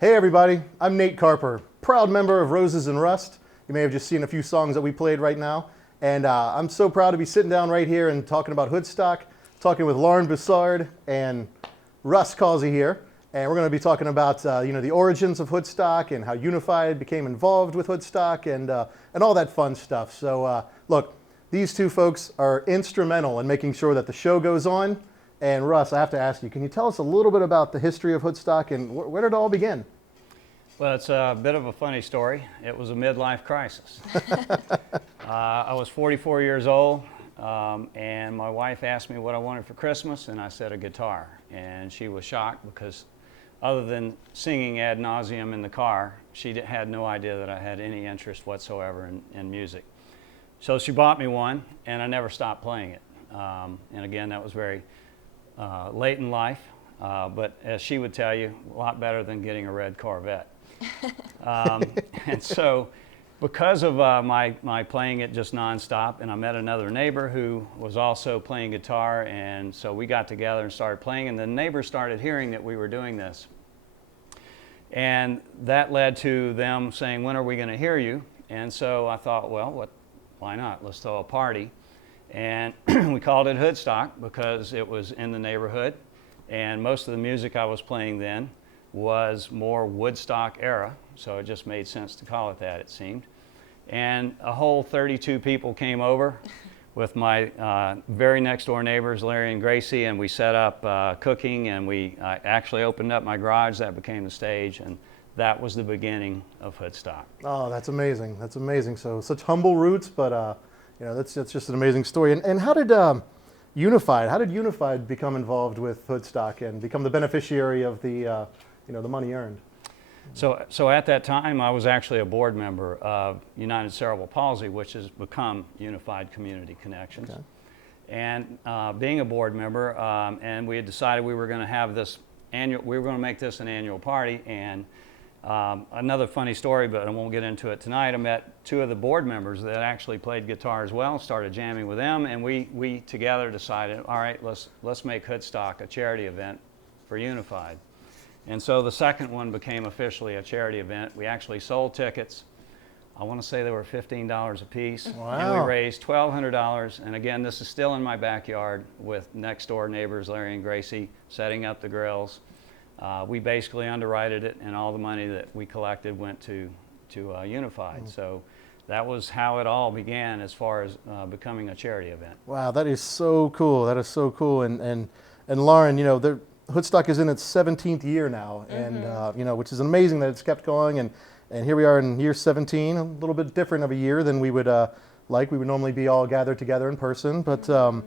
Hey everybody, I'm Nate Carper, proud member of Roses and Rust. You may have just seen a few songs that we played right now. And I'm so proud to be sitting down right here and talking about Hoodstock, talking with Lauren Bussard and Russ Causey here. And we're going to be talking about the origins of Hoodstock and how Unified became involved with Hoodstock and all that fun stuff. So look, these two folks are instrumental in making sure that the show goes on. And Russ, I have to ask you, can you tell us a little bit about the history of Hoodstock and where did it all begin? Well, it's a bit of a funny story. It was a midlife crisis. I was 44 years old, and my wife asked me what I wanted for Christmas, and I said a guitar. And she was shocked because other than singing ad nauseum in the car, she had no idea that I had any interest whatsoever in music. So she bought me one, and I never stopped playing it. And again, that was very late in life, but as she would tell you, a lot better than getting a red Corvette. And so because of my playing it just nonstop, and I met another neighbor who was also playing guitar, and so we got together and started playing, and the neighbors started hearing that we were doing this. And that led to them saying, when are we going to hear you? And so I thought, well, why not? Let's throw a party. And we called it Hoodstock because it was in the neighborhood, and most of the music I was playing then was more Woodstock era, so it just made sense to call it that, it seemed. And a whole 32 people came over with my very next door neighbors, Larry and Gracie, and we set up cooking, and we actually opened up my garage. That became the stage, and that was the beginning of Hoodstock. Oh, that's amazing. That's amazing. So such humble roots, but that's just an amazing story. And how did Unified become involved with Hoodstock and become the beneficiary of the money earned? So at that time, I was actually a board member of United Cerebral Palsy, which has become Unified Community Connections. Okay. And being a board member, and we had decided we were going to have this we were going to make this an annual party. And another funny story, but I won't get into it tonight. I met two of the board members that actually played guitar as well, started jamming with them, and we together decided, all right, let's make Hoodstock a charity event for Unified. And so the second one became officially a charity event. We actually sold tickets. I want to say they were $15 a piece. Wow. And we raised $1,200. And again, this is still in my backyard with next door neighbors, Larry and Gracie, setting up the grills. We basically underwrote it, and all the money that we collected went to Unified. So that was how it all began as far as becoming a charity event. Wow, that is so cool. That is so cool. And Lauren, Hoodstock is in its 17th year now, and which is amazing that it's kept going. And here we are in year 17, a little bit different of a year than we would like. We would normally be all gathered together in person. But can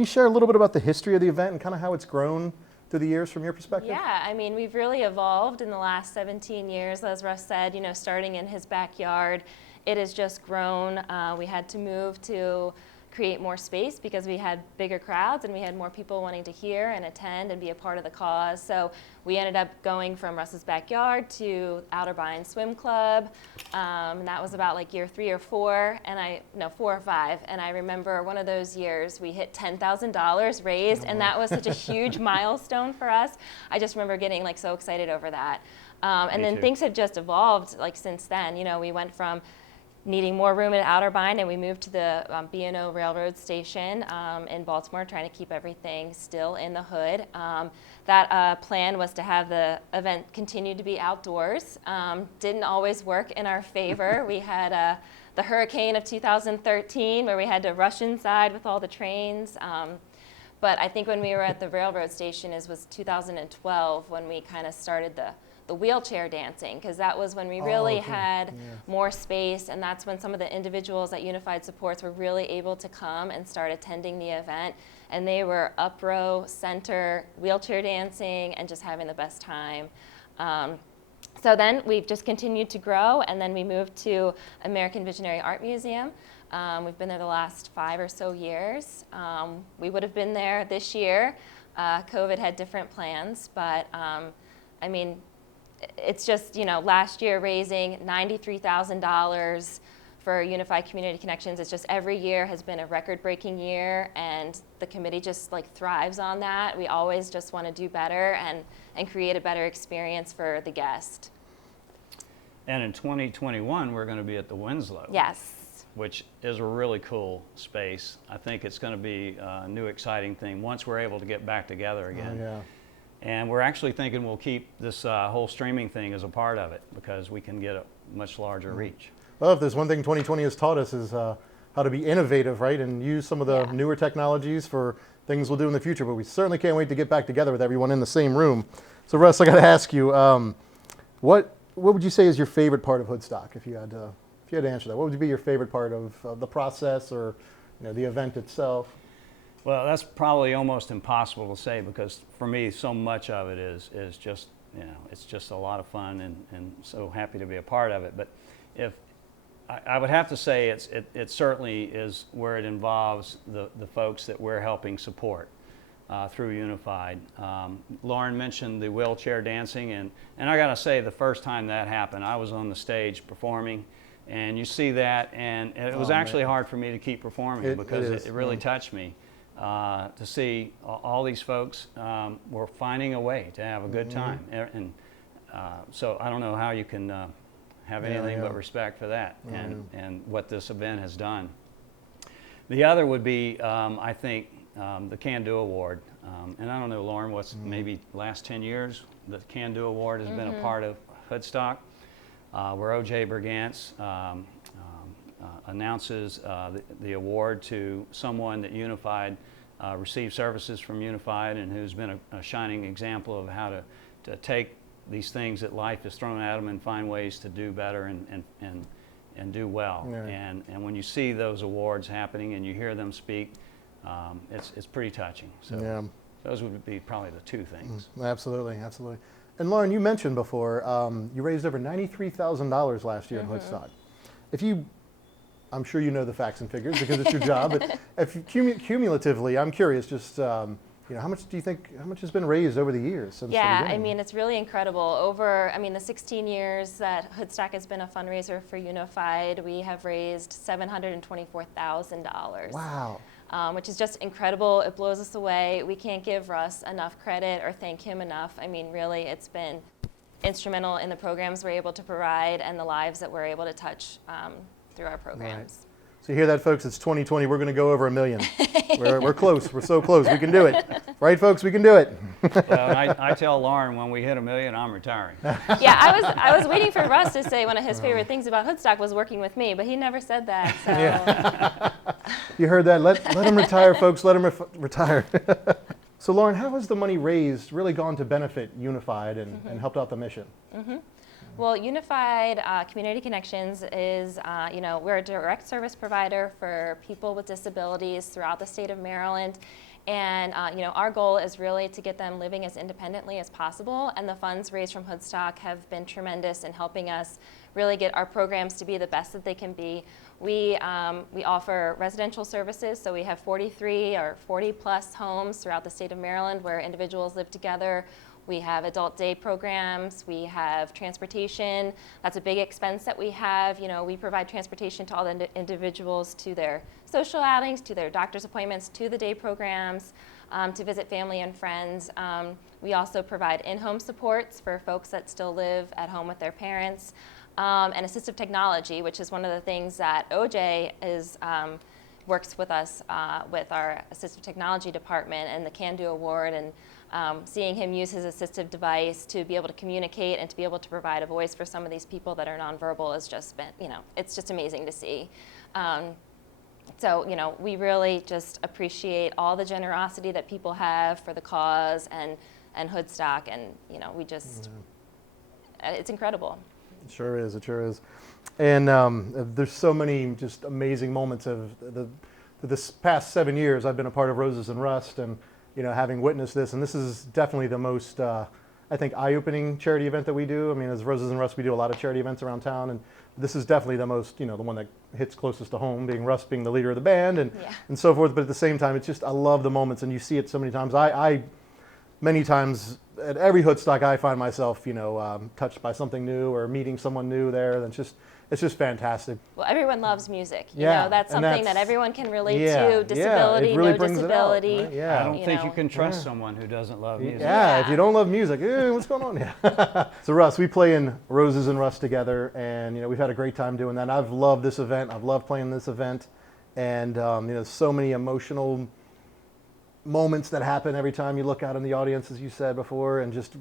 you share a little bit about the history of the event and kind of how it's grown through the years from your perspective? Yeah, I mean, we've really evolved in the last 17 years. As Russ said, starting in his backyard, it has just grown. We had to move to create more space because we had bigger crowds and we had more people wanting to hear and attend and be a part of the cause. So we ended up going from Russ's backyard to Outerbind Swim Club, and that was about like year 3 or 4, 4 or 5. And I remember one of those years we hit $10,000 raised, and that was such a huge milestone for us. I just remember getting like so excited over that. And then things have just evolved like since then. We went from needing more room at Outerbind, and we moved to the B&O Railroad Station in Baltimore, trying to keep everything still in the hood. That plan was to have the event continue to be outdoors. Didn't always work in our favor. We had the hurricane of 2013 where we had to rush inside with all the trains. But I think when we were at the railroad station, it was 2012 when we kind of started the wheelchair dancing, because that was when we really had more space, and that's when some of the individuals at Unified Supports were really able to come and start attending the event, and they were up row, center, wheelchair dancing, and just having the best time. So then we've just continued to grow, and then we moved to American Visionary Art Museum. We've been there the last 5 or so years. We would have been there this year. COVID had different plans, but I mean, it's just, last year raising $93,000 for Unified Community Connections. It's just every year has been a record-breaking year, and the committee just thrives on that. We always just want to do better and and create a better experience for the guest. And in 2021, we're going to be at the Winslow. Yes. Which is a really cool space. I think it's going to be a new exciting thing once we're able to get back together again. Oh, yeah. And we're actually thinking we'll keep this whole streaming thing as a part of it because we can get a much larger reach. Well, if there's one thing 2020 has taught us is how to be innovative, right, and use some of the newer technologies for things we'll do in the future. But we certainly can't wait to get back together with everyone in the same room. So, Russ, I got to ask you, what would you say is your favorite part of Hoodstock? If you had to answer that, what would be your favorite part of the process or the event itself? Well, that's probably almost impossible to say because for me, so much of it is just, it's just a lot of fun and so happy to be a part of it. But if I would have to say it certainly is where it involves the folks that we're helping support through Unified. Lauren mentioned the wheelchair dancing, and I got to say the first time that happened, I was on the stage performing. And you see that, and it was actually hard for me to keep performing because it really touched me to see all these folks were finding a way to have a good time. And so I don't know how you can have anything but respect for that and what this event has done. The other would be, I think, the Can Do Award. And I don't know, Lauren, what's maybe last 10 years, the Can Do Award has been a part of Hoodstock. Where O.J. Bergantz announces the award to someone that Unified received services from Unified and who's been a shining example of how to take these things that life has thrown at them and find ways to do better and do well. Yeah. And when you see those awards happening and you hear them speak, it's pretty touching. So those would be probably the two things. Absolutely, absolutely. And Lauren, you mentioned before, you raised over $93,000 last year in Hoodstock. I'm sure you know the facts and figures because it's your job, but if cumulatively, I'm curious, just how much do you think, how much has been raised over the years since the beginning? I mean, it's really incredible. The 16 years that Hoodstock has been a fundraiser for Unified, we have raised $724,000. Wow. Which is just incredible. It blows us away. We can't give Russ enough credit or thank him enough. I mean, really, it's been instrumental in the programs we're able to provide and the lives that we're able to touch through our programs. Right. So you hear that, folks? It's 2020. We're going to go over $1 million. We're close. We're so close. We can do it. Right, folks? We can do it. Well, I tell Lauren when we hit $1 million, I'm retiring. Yeah, I was waiting for Russ to say one of his favorite things about Hoodstock was working with me, but he never said that. So. Yeah. You heard that? Let him retire, folks. Let him retire. So, Lauren, how has the money raised really gone to benefit Unified and helped out the mission? Well, Unified Community Connections is, we're a direct service provider for people with disabilities throughout the state of Maryland. And, our goal is really to get them living as independently as possible. And the funds raised from Hoodstock have been tremendous in helping us really get our programs to be the best that they can be. We offer residential services, so we have 43 or 40 plus homes throughout the state of Maryland where individuals live together. We have adult day programs, we have transportation. That's a big expense that we have. We provide transportation to all the individuals to their social outings, to their doctor's appointments, to the day programs, to visit family and friends. We also provide in-home supports for folks that still live at home with their parents. And assistive technology, which is one of the things that OJ works with us with our assistive technology department and the Can Do Award, and seeing him use his assistive device to be able to communicate and to be able to provide a voice for some of these people that are nonverbal has just been, it's just amazing to see. So, we really just appreciate all the generosity that people have for the cause and Hoodstock, and, we just, it's incredible. It sure is. It sure is. And there's so many just amazing moments of this past 7 years. I've been a part of Roses and Rust, and having witnessed this, and this is definitely the most, I think, eye-opening charity event that we do. I mean, as Roses and Rust, we do a lot of charity events around town, and this is definitely the most, the one that hits closest to home, being Russ being the leader of the band and so forth. But at the same time, it's just, I love the moments, and you see it so many times. I many times at every Hoodstock, I find myself, touched by something new or meeting someone new there. It's just fantastic. Well, everyone loves music. Yeah, That's and something that's- that everyone can relate Yeah, to. Disability, it really no brings it out, disability. right? Yeah. I don't think you know. can trust someone who doesn't love music. Yeah, if Yeah. you don't love music, what's going on here? So Russ, we play in Roses and Rust together, and we've had a great time doing that. I've loved this event. I've loved playing this event, and so many emotional moments that happen every time you look out in the audience, as you said before, and just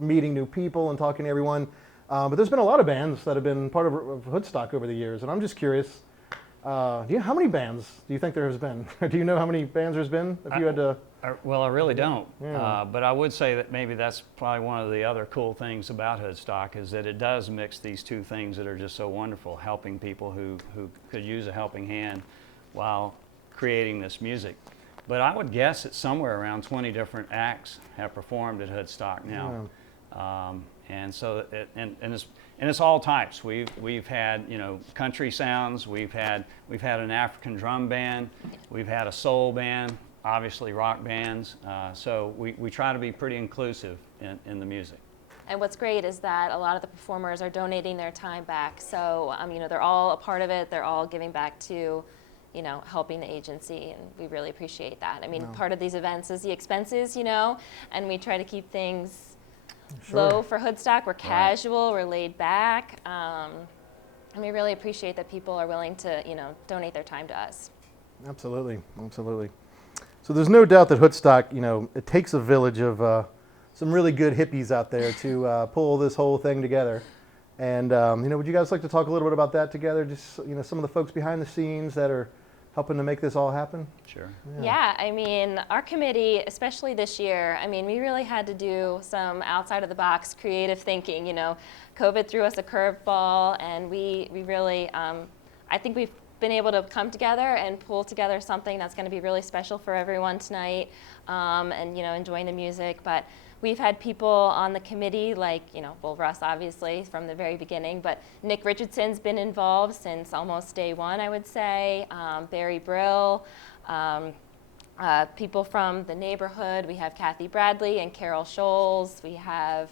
meeting new people and talking to everyone. But there's been a lot of bands that have been part of Hoodstock over the years, and I'm just curious. How many bands do you think there has been? Do you know how many bands there's been? If you had to. Well, I really don't. Yeah. But I would say that maybe that's probably one of the other cool things about Hoodstock is that it does mix these two things that are just so wonderful, helping people who could use a helping hand while creating this music. But I would guess that somewhere around 20 different acts have performed at Hoodstock now. Yeah. And so, it's all types. We've had country sounds. We've had an African drum band. We've had a soul band. Obviously rock bands. So we try to be pretty inclusive in the music. And what's great is that a lot of the performers are donating their time back. So they're all a part of it. They're all giving back to helping the agency, and we really appreciate that. I mean, part of these events is the expenses, and we try to keep things low for Hoodstock. We're casual, we're laid back, and we really appreciate that people are willing to, donate their time to us. Absolutely, absolutely. So there's no doubt that Hoodstock, it takes a village of some really good hippies out there to pull this whole thing together. And would you guys like to talk a little bit about that together? Just some of the folks behind the scenes that are helping to make this all happen? Sure. Yeah, I mean, our committee, especially this year, we really had to do some outside of the box creative thinking. COVID threw us a curveball, and we really, I think we've been able to come together and pull together something that's going to be really special for everyone tonight, and enjoying the music. But we've had people on the committee like, Russ obviously from the very beginning, but Nick Richardson's been involved since almost day one, I would say. Barry Brill, people from the neighborhood. We have Kathy Bradley and Carol Scholes. We have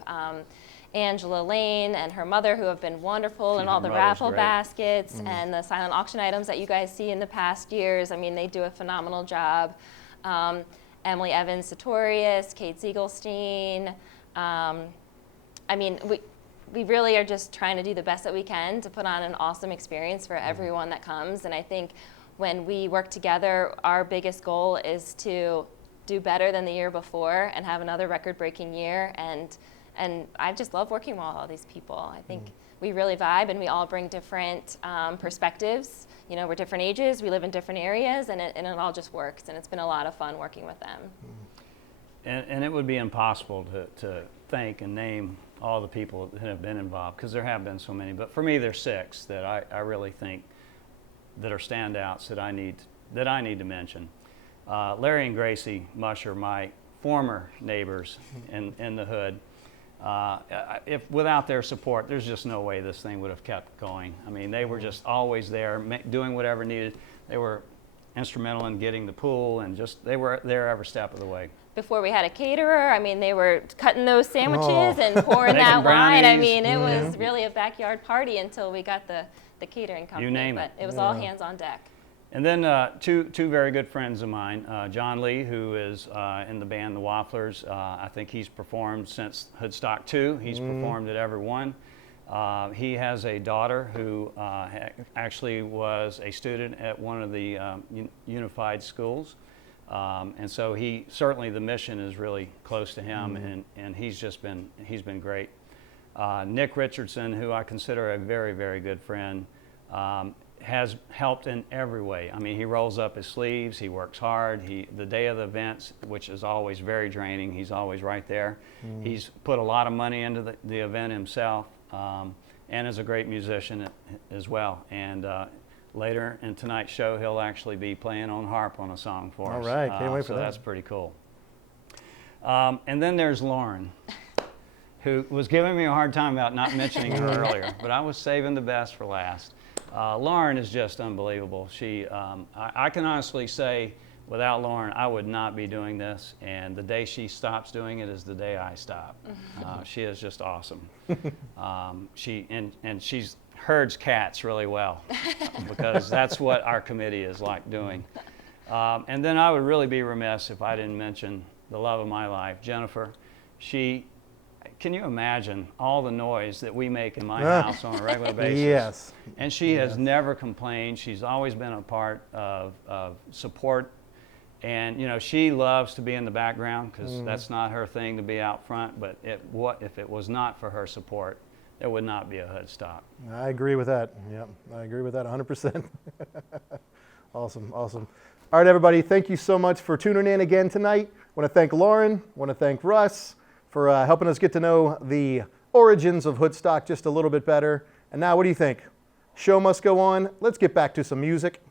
Angela Lane and her mother, who have been wonderful, and Yeah, all her the mother's raffle great. baskets and the silent auction items that you guys see in the past years. They do a phenomenal job. Emily Evans Sartorius, Kate Siegelstein. We really are just trying to do the best that we can to put on an awesome experience for everyone that comes. And I think when we work together, our biggest goal is to do better than the year before and have another record-breaking year. And I just love working with all these people. I think we really vibe, and we all bring different perspectives. We're different ages, we live in different areas, and it all just works. And it's been a lot of fun working with them. And it would be impossible to thank and name all the people that have been involved, because there have been so many. But for me, there's 6 that I really think that are standouts that I need to mention. Larry and Gracie Musher, my former neighbors in the hood. If without their support, there's just no way this thing would have kept going. They were just always there, doing whatever needed. They were instrumental in getting the pool, and they were there every step of the way. Before we had a caterer, they were cutting those sandwiches and pouring Making that wine. brownies. It was really a backyard party until we got the catering company. You name but it. it was all hands on deck. And then two very good friends of mine, John Lee, who is in the band The Wafflers. I think he's performed since Hoodstock 2. He's performed at every one. He has a daughter who actually was a student at one of the unified schools. And so certainly the mission is really close to him, and he's been great. Nick Richardson, who I consider a very, very good friend, has helped in every way. He rolls up his sleeves, he works hard. The day of the events, which is always very draining, he's always right there. He's put a lot of money into the event himself, and is a great musician as well. And later in tonight's show, he'll actually be playing on harp on a song for us. All right, can't wait for so that. that's pretty cool. And then there's Lauren, who was giving me a hard time about not mentioning her earlier, but I was saving the best for last. Lauren is just unbelievable. I can honestly say without Lauren, I would not be doing this, and the day she stops doing it is the day I stop. She is just awesome. She's herds cats really well, because that's what our committee is like doing. And then I would really be remiss if I didn't mention the love of my life, Jennifer. Can you imagine all the noise that we make in my house on a regular basis? Yes. And she has never complained. She's always been a part of support. And, you know, she loves to be in the background, because that's not her thing to be out front. But if it was not for her support, there would not be a Hoodstock. I agree with that. Yep, I agree with that 100%. Awesome, awesome. All right, everybody, thank you so much for tuning in again tonight. I want to thank Lauren, I want to thank Russ for helping us get to know the origins of Hoodstock just a little bit better. And now, what do you think? Show must go on. Let's get back to some music.